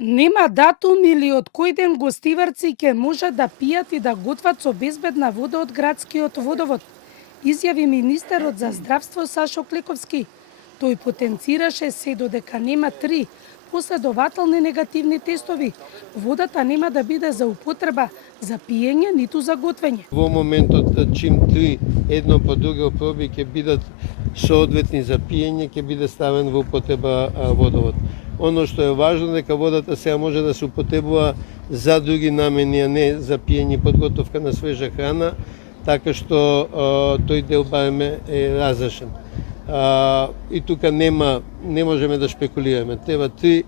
Нема датум или од кој ден гостиварци ќе можат да пијат и да готват со безбедна вода од градскиот водовод, изјави министерот за здравство Сашо Клековски. Тој потенцираше се додека нема 3 последователни негативни тестови, водата нема да биде за употреба за пиење ниту за готвење. Во моментот чим 3 едно по друго проби ќе бидат соодветни за пиење, ќе биде ставен во употреба водовод. Оно што е важно дека водата сега може да се употребува за други намени, а не за пиење и подготовка на свежа храна, така што тој дел барем е разрешен. И тука не можеме да шпекулираме. Треба 3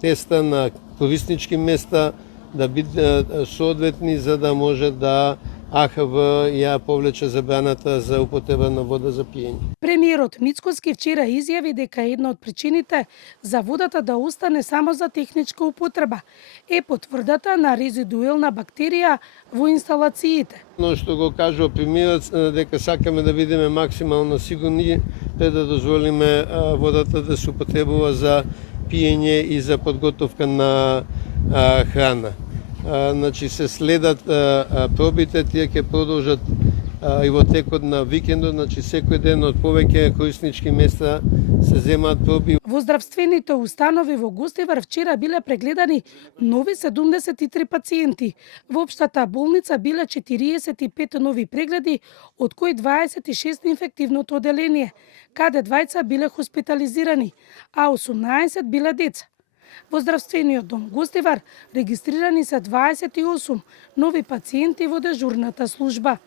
теста на кориснички места да бидат соодветни за да може да АХВ ја повлече забраната за употреба на вода за пиење. Премиерот Мицкоски вчера изјави дека една од причините за водата да остане само за техничка употреба е потврдата на резидуелна бактерија во инсталациите. Но што го кажува премиерот дека сакаме да бидеме максимално сигурни пред да дозволиме водата да се употребува за пиење и за подготовка на храна. Значи се следат пробите, тие ќе продолжат и во текот на викендот, значи секој ден од повеќе кориснички места се земаат проби. Во здравствените установи во Гостивар вчера биле прегледани нови 73 пациенти. Во општата болница биле 45 нови прегледи, од кои 26 на инфективното оделение, каде 2 биле хоспитализирани, а 18 биле деца. Во здравствениот дом Гостивар регистрирани се 28 нови пациенти во дежурната служба.